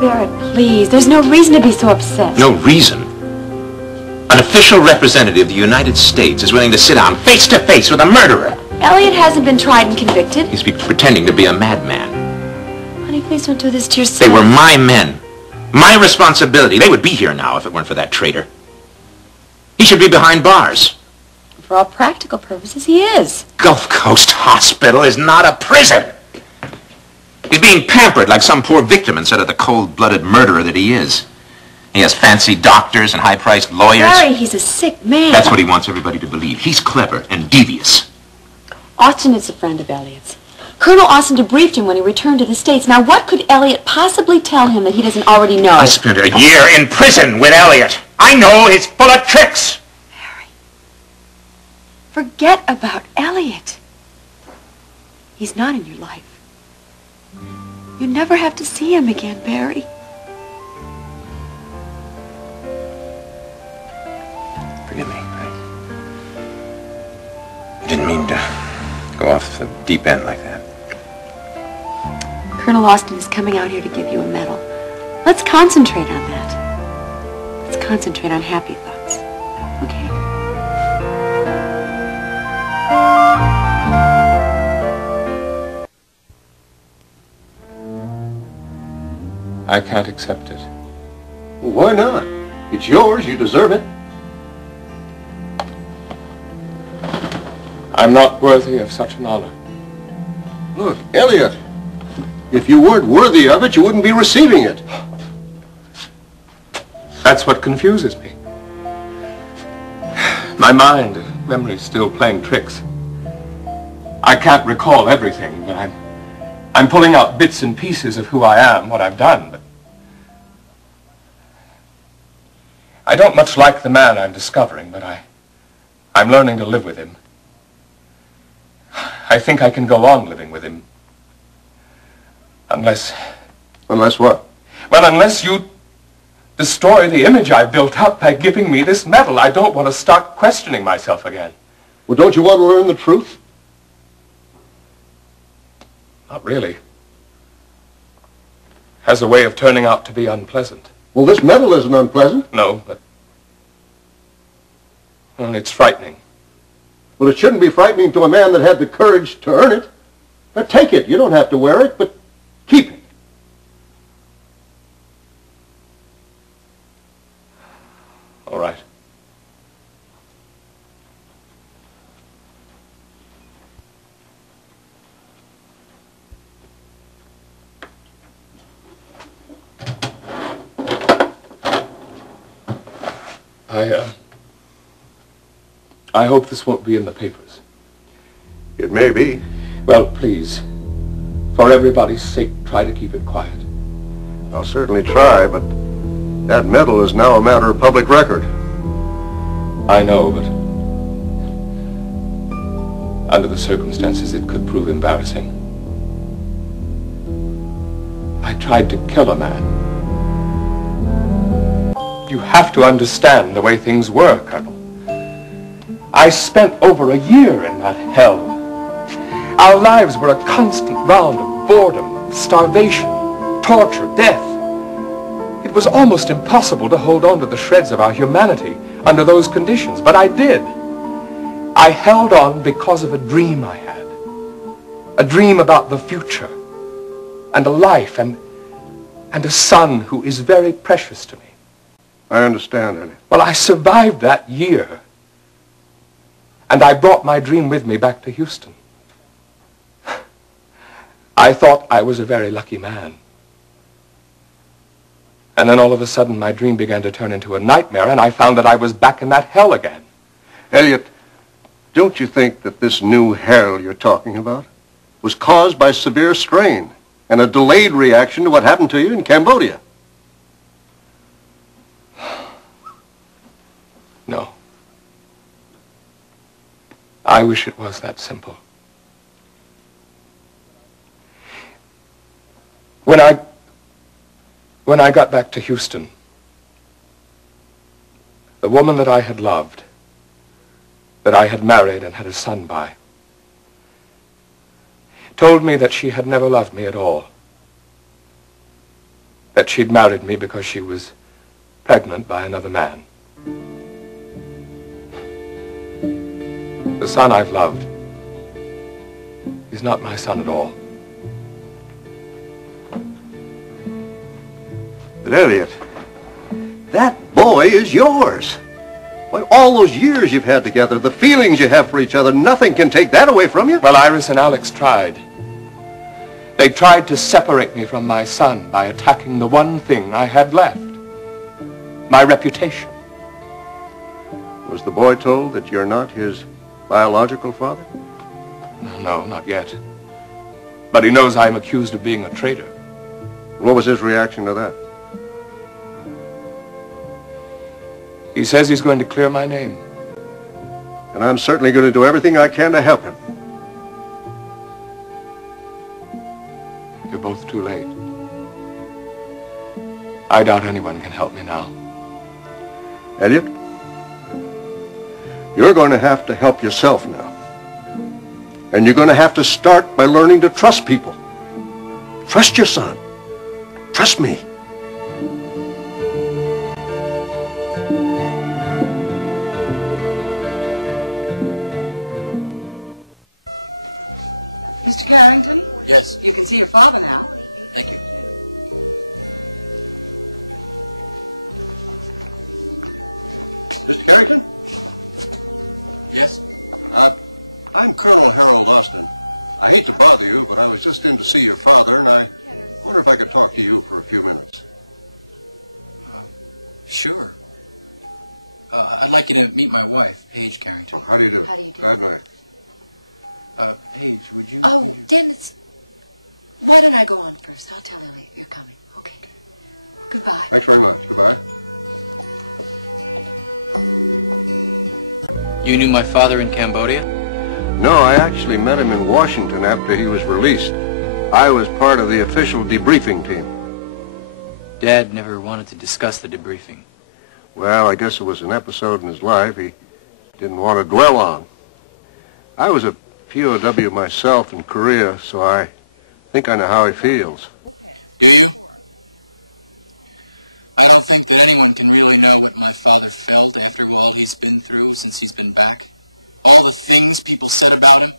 Barrett, please. There's no reason to be so upset. No reason? An official representative of the United States is willing to sit down face to face with a murderer. Elliot hasn't been tried and convicted. He's pretending to be a madman. Honey, please don't do this to yourself. They were my men. My responsibility. They would be here now if it weren't for that traitor. He should be behind bars. For all practical purposes, he is. Gulf Coast Hospital is not a prison. He's being pampered like some poor victim instead of the cold-blooded murderer that he is. He has fancy doctors and high-priced lawyers. Barry, he's a sick man. That's what he wants everybody to believe. He's clever and devious. Austin is a friend of Elliot's. Colonel Austin debriefed him when he returned to the States. Now, what could Elliot possibly tell him that he doesn't already know? I spent a year in prison with Elliot. I know he's full of tricks. Barry, forget about Elliot. He's not in your life. You never have to see him again, Barry. Forgive me. I didn't mean to go off the deep end like that. Colonel Austin is coming out here to give you a medal. Let's concentrate on that. Let's concentrate on happy thoughts. Okay? I can't accept it. Well, why not? It's yours. You deserve it. I'm not worthy of such an honor. Look, Elliot, if you weren't worthy of it, you wouldn't be receiving it. That's what confuses me. My mind and memory's still playing tricks. I can't recall everything, but I'm pulling out bits and pieces of who I am, what I've done, but I don't much like the man I'm discovering, but I'm learning to live with him. I think I can go on living with him. Unless... Unless what? Well, unless you destroy the image I built up by giving me this medal. I don't want to start questioning myself again. Well, don't you want to learn the truth? Not really. Has a way of turning out to be unpleasant. Well, this medal isn't unpleasant. No, but... well, it's frightening. Well, it shouldn't be frightening to a man that had the courage to earn it. Now, take it. You don't have to wear it, but keep it. All right. I hope this won't be in the papers. It may be. Well, please, for everybody's sake, try to keep it quiet. I'll certainly try, but that medal is now a matter of public record. I know, but under the circumstances, it could prove embarrassing. I tried to kill a man. You have to understand the way things work, Colonel. I spent over a year in that hell. Our lives were a constant round of boredom, starvation, torture, death. It was almost impossible to hold on to the shreds of our humanity under those conditions, but I did. I held on because of a dream I had. A dream about the future, and a life, and a son who is very precious to me. I understand, Elliot. Well, I survived that year. And I brought my dream with me back to Houston. I thought I was a very lucky man. And then all of a sudden my dream began to turn into a nightmare, and I found that I was back in that hell again. Elliot, don't you think that this new hell you're talking about was caused by severe strain and a delayed reaction to what happened to you in Cambodia? No. I wish it was that simple. When I got back to Houston, the woman that I had loved, that I had married and had a son by, told me that she had never loved me at all. that she'd married me because she was pregnant by another man. The son I've loved is not my son at all. But Elliot, that boy is yours. Why, all those years you've had together, the feelings you have for each other, nothing can take that away from you. Well, Iris and Alex tried. They tried to separate me from my son by attacking the one thing I had left, my reputation. Was the boy told that you're not his biological father? No, not yet. But he knows I'm accused of being a traitor. What was his reaction to that? He says he's going to clear my name. And I'm certainly going to do everything I can to help him. You're both too late. I doubt anyone can help me now. Elliot, you're going to have to help yourself now. And you're going to have to start by learning to trust people. Trust your son. Trust me. Mr. Carrington? Yes. You can see your father now. Thank you. Mr. Carrington? Yes? I'm Colonel Harold Austin. I hate to bother you, but I was just in to see your father, and I wonder if I could talk to you for a few minutes. Sure. I'd like you to meet my wife, Paige Carrington. Oh, how do you do? How do you do? Glad night. Paige, would you... Oh, would you- Dennis, why don't I go on first? I'll tell Elliot you're coming. Okay. Goodbye. Thanks very much. Goodbye. You knew my father in Cambodia? No, I actually met him in Washington after he was released. I was part of the official debriefing team. Dad never wanted to discuss the debriefing. Well, I guess it was an episode in his life he didn't want to dwell on. I was a POW myself in Korea, so I think I know how he feels. Do you? I don't think that anyone can really know what my father felt after all he's been through since he's been back. All the things people said about him.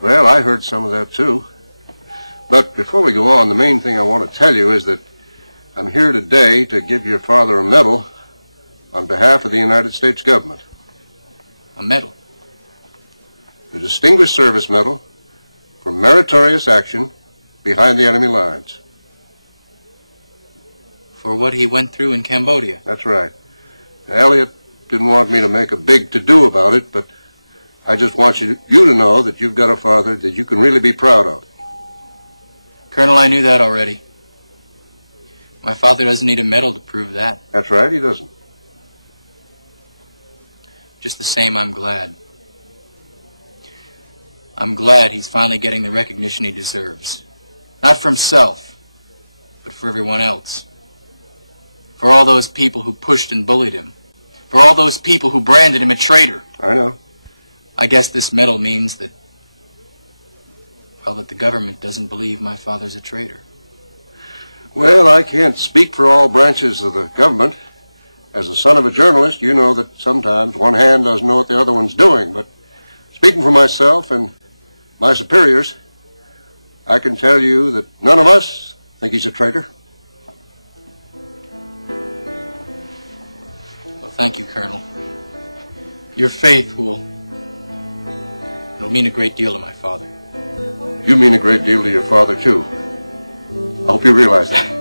Well, I heard some of that too. But before we go on, the main thing I want to tell you is that I'm here today to give your father a medal on behalf of the United States government. A medal. The Distinguished Service Medal for meritorious action behind the enemy lines. For what he went through in Cambodia. That's right. Now, Elliot didn't want me to make a big to-do about it, but I just want you to know that you've got a father that you can really be proud of. Colonel, I knew that already. My father doesn't need a medal to prove that. That's right, he doesn't. Just the same, I'm glad. I'm glad he's finally getting the recognition he deserves. Not for himself, but for everyone else. For all those people who pushed and bullied him. For all those people who branded him a traitor. I know. I guess this medal means that, well, that the government doesn't believe my father's a traitor. Well, I can't speak for all branches of the government. As the son of a journalist, you know that sometimes one hand doesn't know what the other one's doing. But speaking for myself and my superiors, I can tell you that none of us think he's a traitor. Well, thank you, Colonel. Your faith it'll mean a great deal to my father. You mean a great deal to your father, too. I hope you realize that.